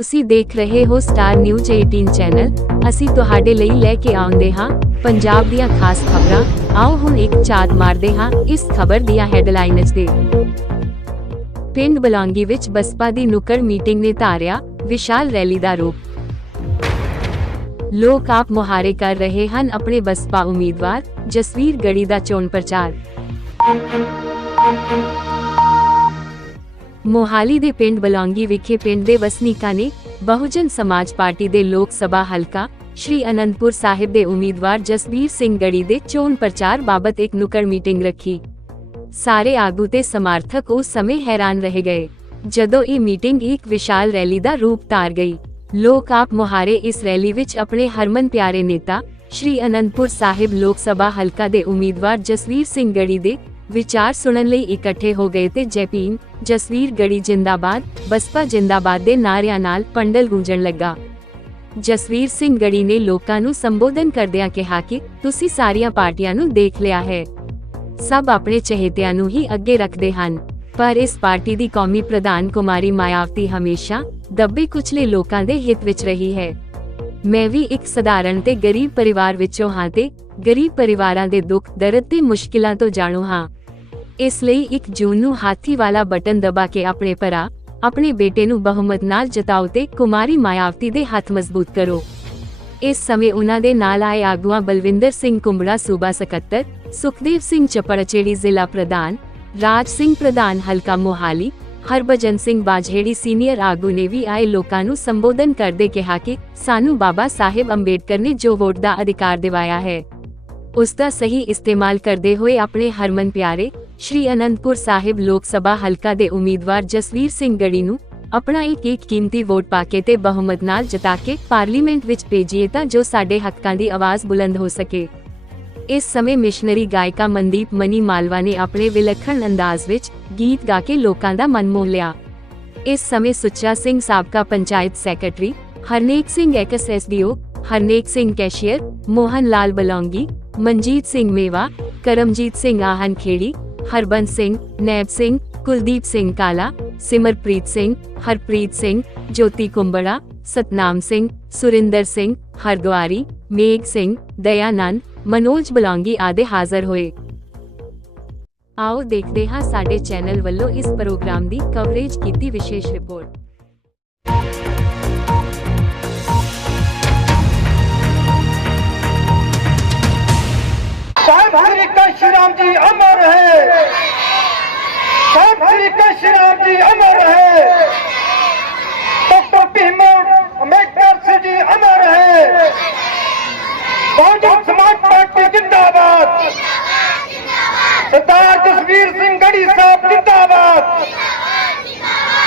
ਤੁਸੀਂ ਦੇਖ ਰਹੇ ਹੋ ਸਟਾਰ ਨਿਊਜ਼ 18 ਚੈਨਲ ਅਸੀਂ ਤੁਹਾਡੇ ਲਈ ਲੈ ਕੇ ਆਉਂਦੇ ਹਾਂ ਪੰਜਾਬ ਦੀਆਂ ਖਾਸ ਖਬਰਾਂ। ਆਓ ਹੁਣ ਇੱਕ ਝਾਤ ਮਾਰਦੇ ਹਾਂ ਇਸ ਖਬਰ ਦੀਆਂ ਹੈਡਲਾਈਨਜ਼ ਦੇ ਪਿੰਡ ਬਲਾਂਗੀ ਵਿੱਚ ਬਸਪਾ ਦੀ ਨੁਕੜ ਮੀਟਿੰਗ ਨੇ ਧਾਰਿਆ ਵਿਸ਼ਾਲ ਰੈਲੀ ਦਾ ਰੂਪ। ਲੋਕ ਆਪ ਮੁਹਾਰੇ ਕਰ ਰਹੇ ਹਨ ਆਪਣੇ ਬਸਪਾ ਉਮੀਦਵਾਰ ਜਸਵੀਰ ਗੜੀ ਦਾ ਚੋਣ ਪ੍ਰਚਾਰ। ਮੋਹਾਲੀ ਦੇ ਪਿੰਡ ਬਲੌਂਗੀ ਵਿਖੇ ਪਿੰਡ ਦੇ ਵਸਨੀਕਾਂ ਨੇ ਬਹੁਜਨ ਸਮਾਜ ਪਾਰਟੀ ਦੇ ਲੋਕ ਸਭਾ ਹਲਕਾ, ਸ਼੍ਰੀ ਅਨੰਦਪੁਰ ਸਾਹਿਬ ਦੇ ਉਮੀਦਵਾਰ ਜਸਵੀਰ ਸਿੰਘ ਗੜੀ ਦੇ ਚੋਣ ਪ੍ਰਚਾਰ ਬਾਬਤ ਇੱਕ ਨੁੱਕੜ ਮੀਟਿੰਗ ਰੱਖੀ। ਸਾਰੇ ਆਗੂ ਤੇ ਸਮਰਥਕ ਉਸ ਸਮੇਂ ਹੈਰਾਨ ਰਹਿ ਗਏ, ਜਦੋਂ ਇਹ ਮੀਟਿੰਗ ਇੱਕ ਵਿਸ਼ਾਲ ਰੈਲੀ ਦਾ ਰੂਪ ਧਾਰ ਗਈ। ਲੋਕ ਆਪ ਮੁਹਾਰੇ ਇਸ ਰੈਲੀ ਵਿੱਚ ਆਪਣੇ ਹਰਮਨ ਪਿਆਰੇ ਨੇਤਾ, ਸ਼੍ਰੀ ਅਨੰਦਪੁਰ ਸਾਹਿਬ ਲੋਕ ਸਭਾ ਹਲਕਾ ਦੇ ਉਮੀਦਵਾਰ ਜਸਵੀਰ ਸਿੰਘ ਗੜੀ ਦੇ ਵਿਚਾਰ ਸੁਣਨ ਲਈ ਇਕੱਠੇ ਹੋ ਗਏ ਤੇ ਜੈਪੀਨ, ਜਸਵੀਰ ਗੜੀ ਜਿੰਦਾਬਾਦ, ਬਸਪਾ ਜਿੰਦਾਬਾਦ ਦੇ ਨਾਰਿਆਂ ਨਾਲ ਪੰਡਲ ਗੂੰਜਣ ਲੱਗਾ। ਜਸਵੀਰ ਸਿੰਘ ਗੜੀ ਨੇ ਲੋਕਾਂ ਨੂੰ ਸੰਬੋਧਨ ਕਰਦਿਆਂ ਕਿਹਾ ਕਿ ਤੁਸੀਂ ਸਾਰੀਆਂ ਪਾਰਟੀਆਂ ਨੂੰ ਦੇਖ ਲਿਆ ਹੈ। ਸਭ ਆਪਣੇ ਚਹੇਤਿਆਂ ਨੂੰ ਹੀ ਅੱਗੇ ਰੱਖਦੇ ਹਨ। ਪਰ ਇਸ ਪਾਰਟੀ ਦੀ ਕੌਮੀ ਪ੍ਰਧਾਨ ਕੁਮਾਰੀ ਮਾਇਆਵਤੀ ਹਮੇਸ਼ਾ ਦੱਬੇ ਕੁਚਲੇ ਲੋਕਾਂ ਦੇ ਹਿੱਤ ਵਿੱਚ ਰਹੀ ਹੈ। ਮੈਂ ਵੀ ਇੱਕ ਸਧਾਰਨ ਤੇ ਗਰੀਬ ਪਰਿਵਾਰ ਵਿੱਚੋਂ ਹਾਂ ਤੇ ਗਰੀਬ ਪਰਿਵਾਰਾਂ ਦੇ ਦੁੱਖ, ਦਰਦ ਤੇ ਮੁਸ਼ਕਿਲਾਂ ਤੋਂ ਜਾਣੂ ਹਾਂ। ਇਸ ਲਈ 1 ਜੂਨ ਨੂੰ ਹਾਥੀ ਵਾਲਾ ਬਟਨ ਦਬਾ ਕੇ ਆਪਣੇ ਭਰਾ, ਆਪਣੇ ਬੇਟੇ ਨੂੰ ਬਹੁਮਤ ਨਾਲ ਜਿਤਾਓ ਤੇ ਕੁਮਾਰੀ ਮਾਇਆਵਤੀ ਦੇ ਹੱਥ ਮਜ਼ਬੂਤ ਕਰੋ। ਇਸ ਸਮੇਂ ਉਹਨਾਂ ਦੇ ਨਾਲ ਆਏ ਆਗੂਆਂ ਬਲਵਿੰਦਰ ਸਿੰਘ ਕੁੰਬੜਾ, ਸੂਬਾ ਸਕੱਤਰ, ਸੁਖਦੇਵ ਸਿੰਘ ਚਪੜਚੇੜੀ ਜ਼ਿਲ੍ਹਾ ਪ੍ਰਧਾਨ, ਰਾਜ ਸਿੰਘ ਪ੍ਰਧਾਨ ਹਲਕਾ ਮੋਹਾਲੀ, ਹਰਭਜਨ ਸਿੰਘ ਬਾਜਹੇੜੀ ਸੀਨੀਅਰ ਆਗੂ ਨੇ ਵੀ ਆਏ ਲੋਕਾਂ ਨੂੰ ਸੰਬੋਧਨ ਕਰਦੇ ਕਿਹਾ ਕਿ ਸਾਨੂੰ ਬਾਬਾ ਸਾਹਿਬ ਅੰਬੇਡਕਰ ਨੇ ਜੋ ਵੋਟ ਦਾ ਅਧਿਕਾਰ ਦਿਵਾਇਆ ਹੈ, ਉਸ ਦਾ ਸਹੀ ਇਸਤੇਮਾਲ ਕਰਦੇ ਹੋਏ ਆਪਣੇ ਹਰਮਨ ਪਿਆਰੇ ਸ਼੍ਰੀ ਅਨੰਦਪੁਰ ਸਾਹਿਬ ਲੋਕ ਸਭਾ ਹਲਕਾ ਦੇ ਉਮੀਦਵਾਰ ਜਸਵੀਰ ਸਿੰਘ ਗੜੀ ਨੂੰ ਆਪਣਾ ਇੱਕ ਇੱਕ ਕੀਮਤੀ ਵੋਟ ਪਾ ਕੇ ਤੇ ਬਹੁਮਤ ਨਾਲ ਜਿਤਾ ਕੇ ਪਾਰਲੀਮੈਂਟ ਵਿੱਚ ਭੇਜੀਏ ਤਾਂ ਜੋ ਸਾਡੇ ਹੱਕਾਂ ਦੀ ਆਵਾਜ਼ ਬੁਲੰਦ ਹੋ ਸਕੇ। ਇਸ ਸਮੇਂ ਮਿਸ਼ਨਰੀ ਗਾਇਕਾ ਮਨਦੀਪ ਮਨੀ ਮਾਲਵਾ ਨੇ ਆਪਣੇ ਵਿਲੱਖਣ ਅੰਦਾਜ਼ ਵਿੱਚ ਗੀਤ ਗਾ ਕੇ ਲੋਕਾਂ ਦਾ ਮਨ ਮੋਹ ਲਿਆ। ਇਸ ਸਮੇਂ ਸੁੱਚਾ ਸਿੰਘ ਸਾਬਕਾ panchayat secretary, Harnek Singh ex Harnek Singh cashier, Mohan Lal Balongi, Manjit Singh Mewa, Karamjit Singh Ahan Kheri Harbans Singh, Naib Singh, Kuldeep Singh Kala, Simarpreet Singh, Harpreet Singh, ਜੋਤੀ ਕੁੰਬੜਾ, ਸਤਨਾਮ ਸਿੰਘ, ਸੁਰਿੰਦਰ ਸਿੰਘ, ਹਰਦੁਆਰੀ, ਮੇਘ ਸਿੰਘ ਦਇਆਨੰਦ ਮਨੋਜ ਬਲੌਂਗੀ ਆਦਿ ਹਾਜ਼ਰ ਹੋਏ। ਆਓ ਦੇਖਦੇ ਹਾਂ ਸਾਡੇ ਚੈਨਲ ਵੱਲੋਂ ਇਸ ਪ੍ਰੋਗਰਾਮ ਦੀ ਕਵਰੇਜ ਕੀਤੀ ਵਿਸ਼ੇਸ਼ ਰਿਪੋਰਟ साहब श्री कृष्ण श्री राम जी अमर है साहब श्री कृष्ण श्री राम जी अमर है डॉक्टर भीम अम्बेडकर से जी अमर है बहुजन समाज पार्टी जिंदाबाद सरदार जसवीर सिंह गढ़ी साहब जिंदाबाद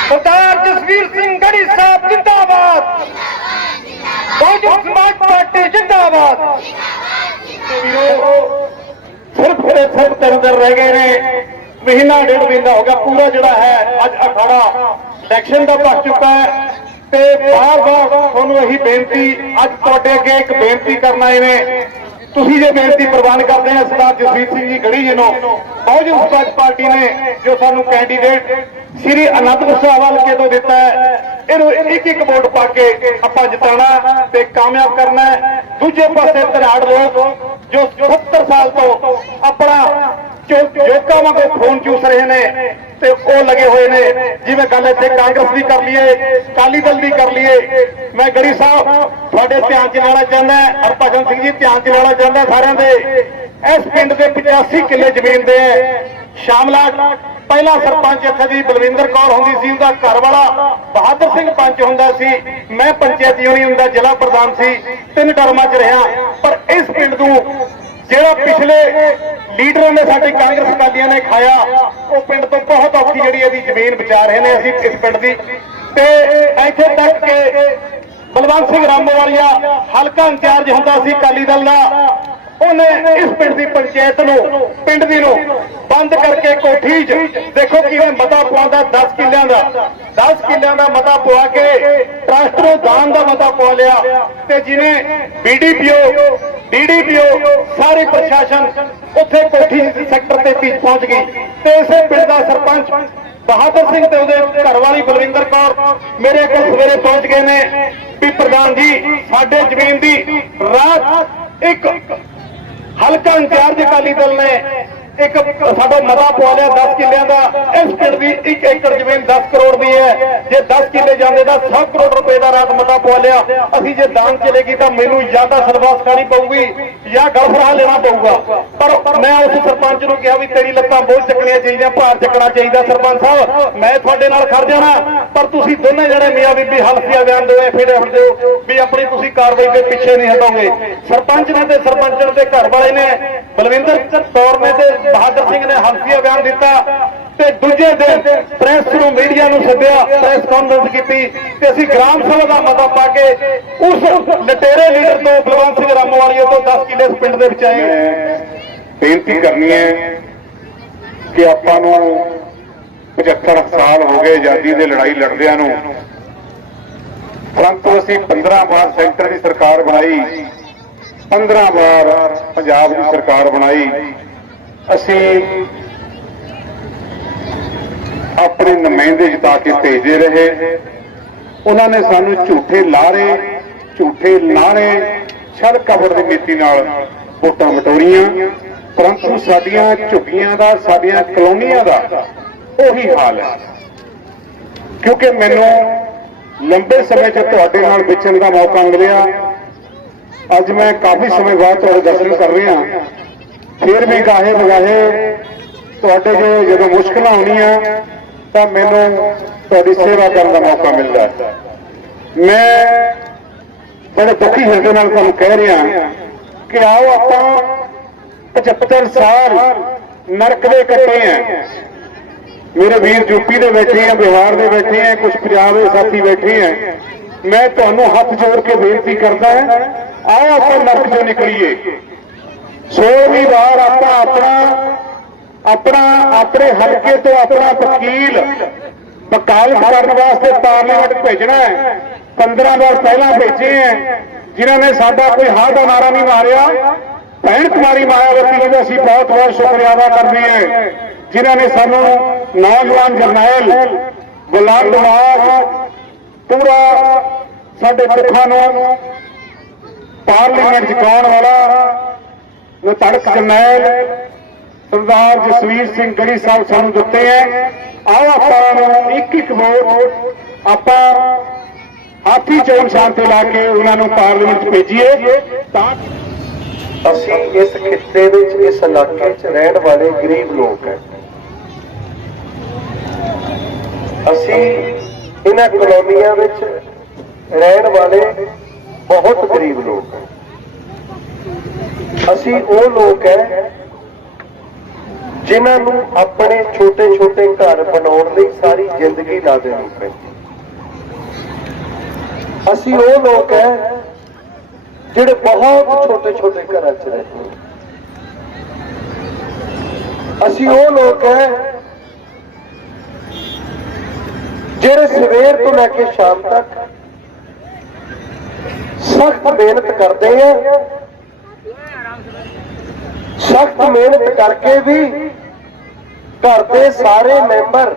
सरदार जसवीर सिंह गढ़ी साहब जिंदाबाद बहुजन समाज पार्टी जिंदाबाद ਸਿਰਫ ਫਿਰ ਸਿਰਫ ਤਿੰਨ ਦਿਨ ਰਹਿ ਗਏ ਨੇ। ਮਹੀਨਾ ਡੇਢ ਮਹੀਨਾ ਹੋ ਗਿਆ, ਪੂਰਾ ਜਿਹੜਾ ਹੈ, ਅੱਜ ਅਖਾੜਾ ਇਲੈਕਸ਼ਨ ਦਾ ਭੱਜ ਚੁੱਕਾ ਹੈ। ਤੇ ਬਾਰ-ਬਾਰ ਤੁਹਾਨੂੰ ਇਹੀ ਬੇਨਤੀ, ਅੱਜ ਤੁਹਾਡੇ ਅੱਗੇ ਇੱਕ ਬੇਨਤੀ ਕਰਨ ਆਏ ਤੁਸੀਂ ਜੇ ਬੇਨਤੀ ਪ੍ਰਵਾਨ ਕਰਦੇ ਆ, ਸਰਦਾਰ ਜਸਵੀਰ ਸਿੰਘ ਜੀ ਗੜੀ ਜੀ ਨੂੰ ਬਹੁਜਨ ਸਮਾਜ ਪਾਰਟੀ ਨੇ, ਜੋ ਸਾਨੂੰ ਕੈਂਡੀਡੇਟ ਸ੍ਰੀ ਅਨੰਦਪੁਰ ਸਾਹਿਬ ਹਲਕੇ ਤੋਂ ਦਿੱਤਾ ਹੈ। ਇਹਨੂੰ ਇੱਕ ਇੱਕ ਵੋਟ ਪਾ ਕੇ ਆਪਾਂ ਜਿਤਾਣਾ ਤੇ ਕਾਮਯਾਬ ਕਰਨਾ ਦੂਜੇ ਪਾਸੇ ਧਨਾੜ ਲੋਕ ਜੋ 70 ਸਾਲ ਤੋਂ ਆਪਣਾ ਜੋ- ਵਾਂਗੂ ਖੂਨ ਚੂਸ ਰਹੇ ਨੇ ਤੇ ਉਹ ਲੱਗੇ ਹੋਏ ਨੇ। ਜਿਵੇਂ ਗੱਲ ਇੱਥੇ ਕਾਂਗਰਸ ਦੀ ਕਰ ਲਈਏ ਕਾਲੀ ਦਲ ਦੀ ਕਰ ਲਈਏ। ਮੈਂ ਗੜੀ ਸਾਹਿਬ, ਤੁਹਾਡੇ ਧਿਆਨ ਚ ਲਾਣਾ ਚਾਹੁੰਦਾ ਹਰਭਜਨ ਸਿੰਘ ਜੀ ਧਿਆਨ ਚ ਲਾਣਾ ਚਾਹੁੰਦਾ ਸਾਰਿਆਂ ਦੇ। ਇਸ ਪਿੰਡ ਦੇ 85 ਕਿੱਲੇ ਜ਼ਮੀਨ ਦੇ ਹੈ। ਸ਼ਾਮਲਾਟ ਪਹਿਲਾ ਸਰਪੰਚ ਇੱਥੇ ਦੀ ਬਲਵਿੰਦਰ ਕੌਰ ਹੁੰਦੀ ਸੀ, ਉਹਦਾ ਘਰ ਵਾਲਾ ਬਹਾਦਰ ਸਿੰਘ ਪੰਚ ਹੁੰਦਾ ਸੀ। ਮੈਂ ਪੰਚਾਇਤ ਯੂਨੀਅਨ ਦਾ ਜ਼ਿਲ੍ਹਾ ਪ੍ਰਧਾਨ ਸੀ, ਤਿੰਨ ਟਰਮਾਂ 'ਚ ਰਿਹਾ। ਪਰ ਇਸ ਪਿੰਡ ਨੂੰ ਜਿਹੜਾ ਪਿਛਲੇ ਲੀਡਰਾਂ ਨੇ ਸਾਡੇ ਕਾਂਗਰਸ ਅਕਾਲੀਆਂ ਨੇ ਖਾਇਆ, ਉਹ ਪਿੰਡ ਤੋਂ ਬਹੁਤ ਔਖੀ ਜਿਹੜੀ ਇਹਦੀ ਜ਼ਮੀਨ ਬਚਾ ਰਹੇ ਨੇ ਅਸੀਂ ਇਸ ਪਿੰਡ ਦੀ। ਤੇ ਇੱਥੇ ਤੱਕ ਕਿ ਬਲਵੰਤ ਸਿੰਘ ਰਾਮੋਵਾਲੀਆ ਹਲਕਾ ਇੰਚਾਰਜ ਹੁੰਦਾ ਸੀ ਅਕਾਲੀ ਦਲ ਦਾ ਉਹਨੇ ਇਸ ਪਿੰਡ ਦੀ ਪੰਚਾਇਤ ਨੂੰ, ਪਿੰਡ ਦੀ ਨੂੰ ਬੰਦ ਕਰਕੇ ਕੋਠੀ 'ਚ ਦੇਖੋ ਕਿਵੇਂ ਮਤਾ ਪਵਾਉਂਦਾ 10 ਕਿੱਲਿਆਂ ਦਾ। 10 ਕਿੱਲਿਆਂ ਦਾ ਮਤਾ ਪਵਾ ਕੇ ਟਰਸਟ ਨੂੰ ਦਾਨ ਦਾ ਮਤਾ ਪਵਾ ਲਿਆ ਤੇ ਜਿਹਨੇ ਬੀਡੀਪੀਓ ਡੀਡੀਪੀਓ ਸਾਰੇ ਪ੍ਰਸ਼ਾਸਨ ਉੱਥੇ ਕੋਠੀ ਸੈਕਟਰ ਤੇ ਪਹੁੰਚ ਗਈ। ਤੇ ਇਸੇ ਪਿੰਡ ਦਾ ਸਰਪੰਚ ਬਹਾਦਰ ਸਿੰਘ ਤੇ ਉਹਦੇ ਘਰ ਵਾਲੀ ਬਲਵਿੰਦਰ ਕੌਰ ਮੇਰੇ ਕੋਲ ਸਵੇਰੇ ਪਹੁੰਚ ਗਏ ਨੇ। ਵੀ ਪ੍ਰਧਾਨ ਜੀ, ਸਾਡੇ ਜ਼ਮੀਨ ਦੀ ਰਾਤ ਇੱਕ ਹਲਕਾ ਇੰਚਾਰਜ ਅਕਾਲੀ ਦਲ ਨੇ ਇੱਕ ਸਾਡਾ ਮਤਾ ਪਵਾ ਲਿਆ 10 ਕਿੱਲਿਆਂ ਦਾ। ਇਸ ਪਿੰਡ ਦੀ 1 ਏਕੜ ਜ਼ਮੀਨ 10 ਕਰੋੜ ਦੀ ਹੈ। ਜੇ 10 ਕਿੱਲੇ ਜਾਂਦੇ ਤਾਂ 100 ਕਰੋੜ ਰੁਪਏ ਦਾ ਰਾਤ ਮਤਾ ਪਵਾ ਲਿਆ। ਅਸੀਂ ਜੇ ਦਾਨ ਚਲੇਗੀ ਤਾਂ ਮੈਨੂੰ ਜਾਂ ਤਾਂ ਸਰਵਾਸ ਖਾਣੀ ਪਊਗੀ, ਜਾਂ ਗਲਫਰਾ ਲੈਣਾ ਪਊਗਾ। ਪਰ ਮੈਂ ਉਸ ਸਰਪੰਚ ਨੂੰ ਕਿਹਾ ਵੀ ਤੇਰੀ ਲੱਤਾਂ ਬੋਝ ਚੱਕਣੀਆਂ ਚਾਹੀਦੀਆਂ, ਭਾਰ ਚੱਕਣਾ ਚਾਹੀਦਾ ਸਰਪੰਚ ਸਾਹਿਬ। ਮੈਂ ਤੁਹਾਡੇ ਨਾਲ ਖੜ ਜਾਣਾ, ਪਰ ਤੁਸੀਂ ਦੋਨੇ ਜਣੇ ਮੀਆਂ ਬੀਬੀ ਹਲਫੀਆ ਬਿਆਨ ਦਿਓ ਫਿਰ ਹੁਣ ਦਿਓ ਵੀ ਆਪਣੀ ਤੁਸੀਂ ਕਾਰਵਾਈ ਦੇ ਪਿੱਛੇ ਨਹੀਂ ਹਟੋਗੇ। ਸਰਪੰਚ ਨੇ ਤੇ ਸਰਪੰਚਣ ਦੇ ਘਰ ਵਾਲੇ ਨੇ, ਬਲਵਿੰਦਰ ਕੌਰ ਨੇ ਤੇ ਬਹਾਦਰ ਸਿੰਘ ਨੇ ਹਲਫੀਆ ਬਿਆਨ ਦਿੱਤਾ ਤੇ ਦੂਜੇ ਦਿਨ ਪ੍ਰੈਸ ਨੂੰ ਮੀਡੀਆ ਨੂੰ ਸੱਦਿਆ ਪ੍ਰੈਸ ਕਾਨਫਰੰਸ ਕੀਤੀ ਤੇ ਅਸੀਂ ਗ੍ਰਾਮ ਸਭਾ ਦਾ ਮਤਾ ਪਾ ਕੇ ਉਸ ਲਟੇਰੇ ਲੀਡਰ ਤੋਂ ਬਲਵੰਤ ਸਿੰਘ ਰਾਮਵਾਲੀਆ ਤੋਂ 10 ਕਿੱਲੇ ਪਿੰਡ ਦੇ ਵਿੱਚ ਆਏ ਬੇਨਤੀ ਕਰਨੀ ਹੈ ਕਿ ਆਪਾਂ ਨੂੰ 75 ਸਾਲ ਹੋ ਗਏ ਆਜ਼ਾਦੀ ਦੇ ਲੜਾਈ ਲੜਦਿਆਂ ਨੂੰ। ਪਰੰਤੂ ਅਸੀਂ 15 ਵਾਰ ਸੈਂਟਰ ਦੀ ਸਰਕਾਰ ਬਣਾਈ 15 ਵਾਰ ਪੰਜਾਬ ਦੀ ਸਰਕਾਰ ਬਣਾਈ। ਅਸੀਂ ਆਪਣੇ ਨੁਮਾਇੰਦੇ ਜਿਤਾ ਕੇ ਭੇਜਦੇ ਰਹੇ। ਉਹਨਾਂ ਨੇ ਸਾਨੂੰ ਝੂਠੇ ਲਾਰੇ, ਝੂਠੇ ਲਾਣੇ ਛੜ ਕਬਰ ਦੀ ਨੀਤੀ ਨਾਲ ਵੋਟਾਂ ਵਟੋਰੀਆਂ ਪਰੰਤੂ ਸਾਡੀਆਂ ਝੁੱਗੀਆਂ ਦਾ, ਸਾਡੀਆਂ ਕਲੋਨੀਆਂ ਦਾ ਉਹੀ ਹਾਲ ਹੈ। ਕਿਉਂਕਿ ਮੈਨੂੰ ਲੰਬੇ ਸਮੇਂ 'ਚ ਤੁਹਾਡੇ ਨਾਲ ਵਿਚਰਨ ਦਾ ਮੌਕਾ ਮਿਲਿਆ। ਅੱਜ ਮੈਂ ਕਾਫੀ ਸਮੇਂ ਬਾਅਦ ਤੁਹਾਡੇ ਦਰਸ਼ਨ ਕਰ ਰਿਹਾ ਫਿਰ ਵੀ ਗਾਹੇ ਬਗਾਹੇ ਤੁਹਾਡੇ ਜੋ ਜਦੋਂ ਮੁਸ਼ਕਲਾਂ ਆਉਣੀਆਂ, ਤਾਂ ਮੈਨੂੰ ਤੁਹਾਡੀ ਸੇਵਾ ਕਰਨ ਦਾ ਮੌਕਾ ਮਿਲਦਾ ਮੈਂ ਬੜੇ ਦੁਖੀ ਹਿਰਦੇ ਨਾਲ ਤੁਹਾਨੂੰ ਕਹਿ ਰਿਹਾ ਕਿ ਆਓ ਆਪਾਂ 75 ਸਾਲ ਨਰਕ ਦੇ ਕੱਟੇ ਆ ਮੇਰੇ ਵੀਰ ਯੂਪੀ ਦੇ ਬੈਠੇ ਆ, ਬਿਹਾਰ ਦੇ ਬੈਠੇ ਆ ਕੁਝ ਪੰਜਾਬ ਦੇ ਸਾਥੀ ਬੈਠੇ ਆ। ਮੈਂ ਤੁਹਾਨੂੰ ਹੱਥ ਜੋੜ ਕੇ ਬੇਨਤੀ ਕਰਦਾ ਹਾਂ, ਆਓ ਆਪਾਂ ਨਰਕ ਚੋਂ ਨਿਕਲੀਏ। 16ਵੀਂ ਵਾਰ ਆਪਾਂ ਆਪਣਾ ਆਪਣਾ, ਆਪਣੇ ਹਲਕੇ ਤੋਂ ਆਪਣਾ ਵਕੀਲ ਵਕਾਲਤ ਕਰਨ ਵਾਸਤੇ ਪਾਰਲੀਮੈਂਟ ਭੇਜਣਾ ਹੈ। 15 ਵਾਰ ਪਹਿਲਾਂ ਭੇਜੇ ਹੈ। ਜਿਨ੍ਹਾਂ ਨੇ ਸਾਡਾ ਕੋਈ ਹਾਂ ਦਾ ਨਾਰਾ ਨਹੀਂ ਮਾਰਿਆ, ਭੈਣ ਕੁਮਾਰੀ ਮਾਇਆਵਤੀ ਜੀ ਦਾ ਅਸੀਂ ਬਹੁਤ ਬਹੁਤ ਸ਼ੁਕਰੀਆ ਅਦਾ ਕਰਦੇ ਹਾਂ। ਜਿਨ੍ਹਾਂ ਨੇ ਸਾਨੂੰ ਨੌਜਵਾਨ ਜਰਨੈਲ ਗੁਲਾਮ ਨਵਾਜ਼ ਪੂਰਾ ਸਾਡੇ ਪੁਰਖਾਂ ਨੂੰ ਪਾਰਲੀਮੈਂਟ ਚ ਵਾਲਾ ਨਤੜਕ ਜਰਨੈਲ ਸਰਦਾਰ ਜਸਵੀਰ ਸਿੰਘ ਗੜੀ ਸਾਹਿਬ ਸਾਨੂੰ ਦਿੱਤੇ ਹੈ। ਆਓ ਆਪਾਂ ਨੂੰ ਇੱਕ ਇੱਕ ਵੋਟ ਆਪਾਂ ਹਾਥੀ ਚੋਣ ਸ਼ਾਨ ਤੇ ਲਾ ਕੇ ਉਹਨਾਂ ਨੂੰ ਪਾਰਲੀਮੈਂਟ ਭੇਜੀਏ। ਤਾਂ ਅਸੀਂ ਇਸ ਖਿੱਤੇ ਵਿੱਚ ਇਸ ਇਲਾਕੇ 'ਚ ਰਹਿਣ ਵਾਲੇ ਗਰੀਬ ਲੋਕ ਹਾਂ। ਅਸੀਂ ਇਹਨਾਂ ਕਲੋਨੀਆਂ ਵਿੱਚ ਰਹਿਣ ਵਾਲੇ ਬਹੁਤ ਗਰੀਬ ਲੋਕ ਹਾਂ। ਅਸੀਂ ਉਹ ਲੋਕ ਹੈ ਜਿਨ੍ਹਾਂ ਨੂੰ ਆਪਣੇ ਛੋਟੇ-ਛੋਟੇ ਘਰ ਬਣਾਉਣ ਲਈ ਸਾਰੀ ਜ਼ਿੰਦਗੀ ਲਾ ਦੇਣੀ ਪੈਂਦੀ। ਅਸੀਂ ਉਹ ਲੋਕ ਹੈ ਜਿਹੜੇ ਬਹੁਤ ਛੋਟੇ-ਛੋਟੇ ਘਰਾਂ 'ਚ ਰਹਿੰਦੇ ਅਸੀਂ ਉਹ ਲੋਕ ਹੈ ਜਿਹੜੇ ਸਵੇਰ ਤੋਂ ਲੈ ਕੇ ਸ਼ਾਮ ਤੱਕ ਸਖਤ ਮਿਹਨਤ ਕਰਦੇ ਆ ਸਖਤ ਮਿਹਨਤ ਕਰਕੇ ਵੀ ਘਰ ਦੇ ਸਾਰੇ ਮੈਂਬਰ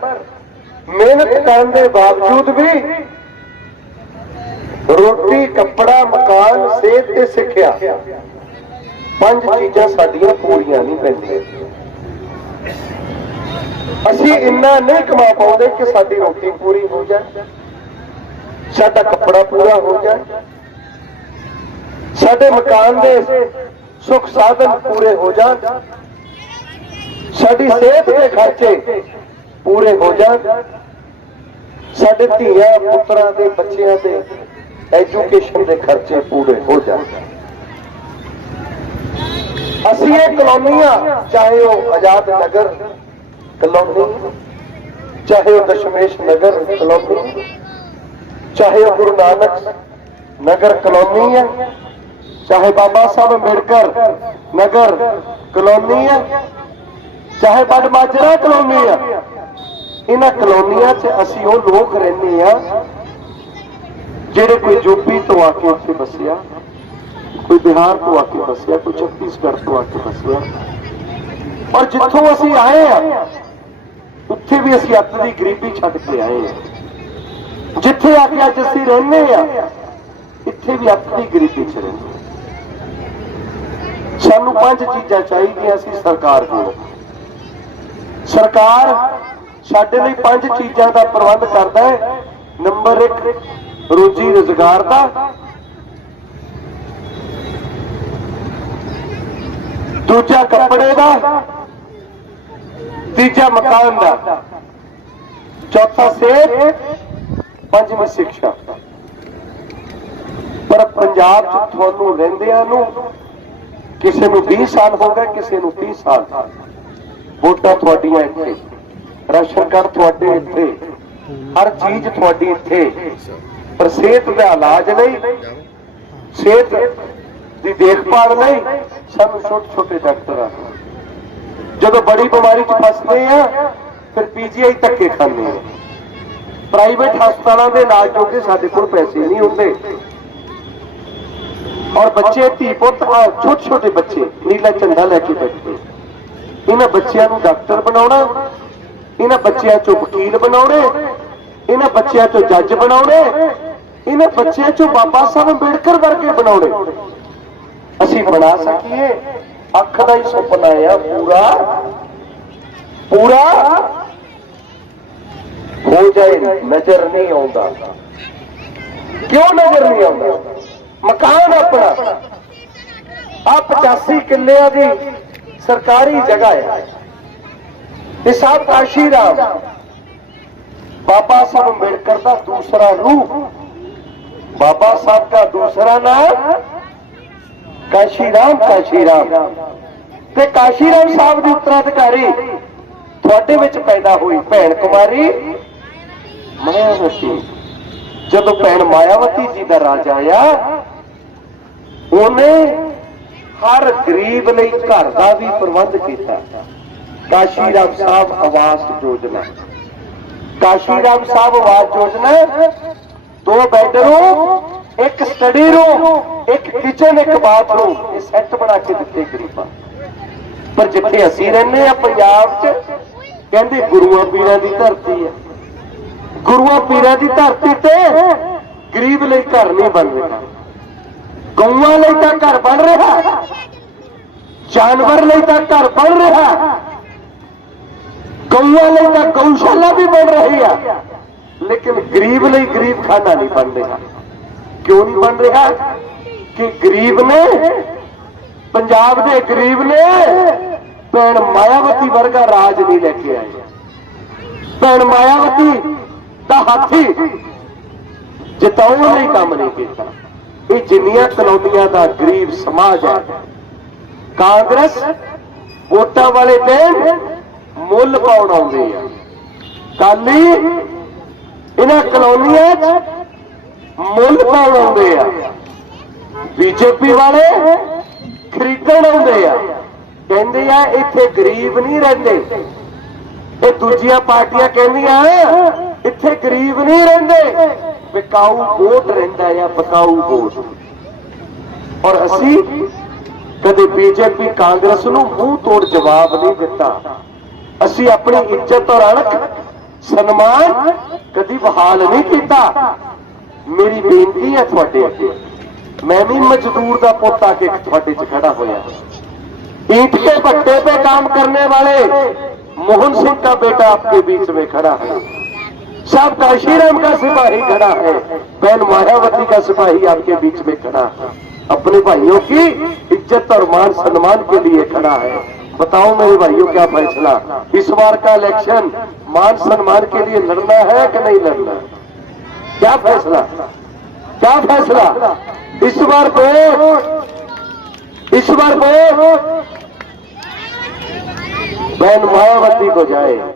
ਮਿਹਨਤ ਕਰਨ ਦੇ ਬਾਵਜੂਦ ਵੀ ਰੋਟੀ, ਕੱਪੜਾ, ਮਕਾਨ, ਸਿਹਤ ਤੇ ਸਿੱਖਿਆ ਪੰਜ ਚੀਜ਼ਾਂ ਸਾਡੀਆਂ ਪੂਰੀਆਂ ਨਹੀਂ ਪੈਂਦੀਆਂ। ਅਸੀਂ ਇੰਨਾ ਨਹੀਂ ਕਮਾ ਪਾਉਂਦੇ ਕਿ ਸਾਡੀ ਰੋਟੀ ਪੂਰੀ ਹੋ ਜਾਏ, ਸਾਡਾ ਕੱਪੜਾ ਪੂਰਾ ਹੋ ਜਾਏ, ਸਾਡੇ ਮਕਾਨ ਦੇ ਸੁੱਖ ਸਾਧਨ ਪੂਰੇ ਹੋ ਜਾਣ। ਸਾਡੀ ਸਿਹਤ ਦੇ ਖਰਚੇ ਪੂਰੇ ਹੋ ਜਾਣ। ਸਾਡੇ ਧੀਆਂ ਪੁੱਤਰਾਂ ਦੇ ਬੱਚਿਆਂ ਦੇ ਐਜੂਕੇਸ਼ਨ ਦੇ ਖਰਚੇ ਪੂਰੇ ਹੋ ਜਾਣ। ਅਸੀਂ ਇਹ ਕਲੋਨੀਆਂ, ਚਾਹੇ ਉਹ ਆਜ਼ਾਦ ਨਗਰ ਕਲੋਨੀ, ਚਾਹੇ ਉਹ ਦਸ਼ਮੇਸ਼ ਨਗਰ ਕਲੋਨੀ, ਚਾਹੇ ਉਹ ਗੁਰੂ ਨਾਨਕ ਨਗਰ ਕਲੋਨੀ ਹੈ ਚਾਹੇ ਬਾਬਾ ਸਾਹਿਬ ਅੰਬੇਡਕਰ ਨਗਰ ਕਲੋਨੀ ਹੈ, ਚਾਹੇ ਬੜ ਮਾਜਰਾ ਕਲੋਨੀ ਹੈ, ਇਹਨਾਂ ਕਲੋਨੀਆਂ 'ਚ ਅਸੀਂ ਉਹ ਲੋਕ ਰਹਿੰਦੇ ਆ ਜਿਹੜੇ ਕੋਈ ਯੂਪੀ ਤੋਂ ਆ ਕੇ ਉੱਥੇ ਵਸਿਆ, ਕੋਈ ਬਿਹਾਰ ਤੋਂ ਆ ਕੇ ਵਸਿਆ, ਕੋਈ ਛੱਤੀਸਗੜ੍ਹ ਤੋਂ ਆ ਕੇ ਵਸਿਆ ਔਰ ਜਿੱਥੋਂ ਅਸੀਂ ਆਏ ਆ ਉੱਥੇ ਵੀ ਅਸੀਂ ਅੱਤ ਦੀ ਗਰੀਬੀ ਛੱਡ ਕੇ ਆਏ ਹਾਂ ਜਿੱਥੇ ਆ ਕੇ ਅੱਜ ਅਸੀਂ ਰਹਿੰਦੇ ਆ ਇੱਥੇ ਵੀ ਅੱਤ ਦੀ ਗਰੀਬੀ ਚ ਰਹਿੰਦੇ ਹਾਂ। ਸਾਨੂੰ ਪੰਜ ਚੀਜ਼ਾਂ ਚਾਹੀਦੀਆਂ ਸੀ ਸਰਕਾਰ ਕੋਲ। ਸਰਕਾਰ ਸਾਡੇ ਲਈ ਪੰਜ ਚੀਜ਼ਾਂ ਦਾ ਪ੍ਰਬੰਧ ਕਰਦਾ ਹੈ। ਨੰਬਰ 1 ਰੋਜੀ ਰੋਜ਼ਗਾਰ ਦਾ। ਦੂਜਾ, ਕੱਪੜੇ ਦਾ। ਤੀਜਾ, ਮਕਾਨ ਦਾ। ਚੌਥਾ, ਸਿਹਤ। ਪੰਜਵੀਂ, ਸਿੱਖਿਆ। ਪਰ ਪੰਜਾਬ 'ਚ ਤੁਹਾਨੂੰ ਰਹਿੰਦਿਆਂ ਨੂੰ ਕਿਸੇ ਨੂੰ 20 ਸਾਲ ਹੋ ਗਏ, ਕਿਸੇ ਨੂੰ 30 ਸਾਲ। ਵੋਟਾਂ ਤੁਹਾਡੀਆਂ ਇੱਥੇ, ਰਾਸ਼ਨ ਕਾਰਡ ਤੁਹਾਡੇ ਇੱਥੇ, ਹਰ ਚੀਜ਼ ਤੁਹਾਡੀ ਇੱਥੇ। ਪਰ ਸਿਹਤ ਦਾ ਇਲਾਜ ਲਈ ਸਿਹਤ ਦੀ ਦੇਖਭਾਲ ਲਈ ਸਾਨੂੰ ਛੋਟੇ ਛੋਟੇ ਡਾਕਟਰ ਆ ਜਦੋਂ ਬੜੀ ਬਿਮਾਰੀ 'ਚ ਫਸਦੇ ਆ, ਫਿਰ ਪੀਜੀਆਈ ਧੱਕੇ ਖਾਂਦੇ ਆ। ਪ੍ਰਾਈਵੇਟ ਹਸਪਤਾਲਾਂ ਦੇ ਇਲਾਜ ਜੋਗੇ ਸਾਡੇ ਕੋਲ ਪੈਸੇ ਨਹੀਂ ਹੁੰਦੇ। ਔਰ ਬੱਚੇ ਧੀ ਪੁੱਤ ਛੋਟੇ ਛੋਟੇ ਬੱਚੇ ਨੀਲਾ ਝੰਡਾ ਲੈ ਕੇ ਬੈਠੇ ਇਹਨਾਂ ਬੱਚਿਆਂ ਨੂੰ ਡਾਕਟਰ ਬਣਾਉਣਾ ਇਹਨਾਂ ਬੱਚਿਆਂ ਚੋਂ ਵਕੀਲ ਬਣਾਉਣੇ ਇਹਨਾਂ ਬੱਚਿਆਂ ਚੋਂ ਜੱਜ ਬਣਾਉਣੇ ਇਹਨਾਂ ਬੱਚਿਆਂ ਚੋਂ ਬਾਬਾ ਸਾਹਿਬ ਅੰਬੇਡਕਰ ਵਰਗੇ ਬਣਾਉਣੇ ਅਸੀਂ ਬਣਾ ਸਕੀਏ ਅੱਖ ਦਾ ਹੀ ਸੁਪਨਾ ਆ ਪੂਰਾ ਪੂਰਾ ਹੋ ਜਾਏ ਨਜ਼ਰ ਨਹੀਂ ਆਉਂਦਾ ਕਿਉਂ ਨਜ਼ਰ ਨਹੀਂ ਆਉਂਦਾ ਮਕਾਨ ਆਪਣਾ। ਆ 85 ਕਿੱਲਿਆਂ ਦੀ ਸਰਕਾਰੀ ਜਗ੍ਹਾ ਹੈ। ਇਹ ਸਾਹਿਬ ਕਾਸ਼ੀ ਰਾਮ ਬਾਬਾ ਸਾਹਿਬ ਅੰਬੇਡਕਰ ਦਾ ਦੂਸਰਾ ਰੂਪ। ਬਾਬਾ ਸਾਹਿਬ ਦਾ ਦੂਸਰਾ ਨਾਮ ਕਾਸ਼ੀ ਰਾਮ ਕਾਸ਼ੀ ਰਾਮ। ਤੇ ਕਾਸ਼ੀ ਰਾਮ ਸਾਹਿਬ ਦੀ ਉੱਤਰਾਧਿਕਾਰੀ ਤੁਹਾਡੇ ਵਿੱਚ ਪੈਦਾ ਹੋਈ ਭੈਣ ਕੁਮਾਰੀ ਮਾਇਆਵਤੀ ਜਦੋਂ ਭੈਣ ਮਾਇਆਵਤੀ ਜੀ ਦਾ ਰਾਜ ਆਇਆ ਉਹਨੇ ਹਰ ਗਰੀਬ ਲਈ ਘਰ ਦਾ ਵੀ ਪ੍ਰਬੰਧ ਕੀਤਾ। ਕਾਸ਼ੀ ਰਾਮ ਸਾਹਿਬ ਆਵਾਸ ਯੋਜਨਾ। ਕਾਸ਼ੀ ਰਾਮ ਸਾਹਿਬ ਆਵਾਸ ਯੋਜਨਾ, ਦੋ ਬੈਡਰੂਮ, ਇੱਕ ਸਟੱਡੀ ਰੂਮ, ਇੱਕ ਕਿਚਨ, ਇੱਕ ਬਾਥਰੂਮ, ਇਹ ਸੈੱਟ ਬਣਾ ਕੇ ਦਿੱਤੇ ਗਰੀਬਾਂ। ਪਰ ਜਿੱਥੇ ਅਸੀਂ ਰਹਿੰਦੇ ਆ ਪੰਜਾਬ 'ਚ, ਕਹਿੰਦੇ ਗੁਰੂਆਂ ਪੀਰਾਂ ਦੀ ਧਰਤੀ ਹੈ। ਗੁਰੂਆਂ ਪੀਰਾਂ ਦੀ ਧਰਤੀ ਤੇ ਗਰੀਬ ਲਈ ਘਰ ਨਹੀਂ ਬਣ ਰਿਹਾ। ਗਊਆਂ ਲਈ ਤਾਂ ਘਰ ਬਣ ਰਿਹਾ, ਜਾਨਵਰ ਲਈ ਤਾਂ ਘਰ ਬਣ ਰਿਹਾ, ਗਊਆਂ ਲਈ ਤਾਂ ਗਊਸ਼ਾਲਾ ਵੀ ਬਣ ਰਹੀ ਆ। ਲੇਕਿਨ ਗਰੀਬ ਲਈ ਗਰੀਬ ਖਾਨਾ ਨਹੀਂ ਬਣ ਰਿਹਾ। ਕਿਉਂ ਨਹੀਂ ਬਣ ਰਿਹਾ? ਕਿ ਗਰੀਬ ਨੇ, ਪੰਜਾਬ ਦੇ ਗਰੀਬ ਨੇ ਭੈਣ ਮਾਇਆਵਤੀ ਵਰਗਾ ਰਾਜ ਨਹੀਂ ਲੈ ਕੇ ਆਏ। ਭੈਣ ਮਾਇਆਵਤੀ ਦਾ ਹਾਥੀ, ਜਿਤਾਉਣ ਲਈ ਕੰਮ ਨਹੀਂ ਕੀਤਾ। ਇਹ ਜਿੰਨੀਆਂ ਕਲੋਨੀਆਂ ਦਾ ਗਰੀਬ ਸਮਾਜ ਹੈ, ਕਾਂਗਰਸ ਵੋਟਾਂ ਵਾਲੇ ਦਿਨ ਮੁੱਲ ਪਾਉਣ ਆਉਂਦੇ ਆ। ਕਾਲੀ ਇਹਨਾਂ ਕਲੋਨੀਆਂ 'ਚ ਮੁੱਲ ਪਾਉਣ ਆਉਂਦੇ ਆ। ਬੀਜੇਪੀ ਵਾਲੇ ਖਰੀਦਣ ਆਉਂਦੇ ਆ। ਕਹਿੰਦੇ ਆ, ਇੱਥੇ ਗਰੀਬ ਨਹੀਂ ਰਹਿੰਦੇ। ਇਹ ਦੂਜੀਆਂ ਪਾਰਟੀਆਂ ਕਹਿੰਦੀਆਂ, ਇੱਥੇ ਗਰੀਬ ਨਹੀਂ ਰਹਿੰਦੇ। ਵਿਕਾਊ ਵੋਟ ਰਹਿੰਦਾ ਆ ਵਿਕਾਊ ਵੋਟ ਔਰ ਅਸੀਂ ਕਦੇ ਬੀਜੇਪੀ ਕਾਂਗਰਸ ਨੂੰ ਮੂੰਹ ਤੋੜ ਜਵਾਬ ਨਹੀਂ ਦਿੱਤਾ ਅਸੀਂ ਆਪਣੀ ਇੱਜ਼ਤ ਔਰ ਅਣਖ ਸਨਮਾਨ ਕਦੀ ਬਹਾਲ ਨਹੀਂ ਕੀਤਾ ਮੇਰੀ ਬੇਨਤੀ ਹੈ ਤੁਹਾਡੇ ਅੱਗੇ ਮੈਂ ਵੀ ਮਜ਼ਦੂਰ ਦਾ ਪੁੱਤ ਆ ਕੇ ਤੁਹਾਡੇ 'ਚ ਖੜਾ ਹੋਇਆ ईंट के पट्टे पे काम करने वाले मोहन सिंह का बेटा आपके बीच में खड़ा है सब काशीराम का सिपाही खड़ा है। बहन मायावती का सिपाही आपके बीच में खड़ा है। अपने भाइयों की इज़्ज़त और मान सम्मान के लिए खड़ा है। बताओ मेरे भाइयों क्या फैसला? इस बार का इलेक्शन मान सम्मान के लिए लड़ना है कि नहीं लड़ना? क्या फैसला? क्या फैसला? इस बार वोट इस बार वोट बहन मायावती को जाए।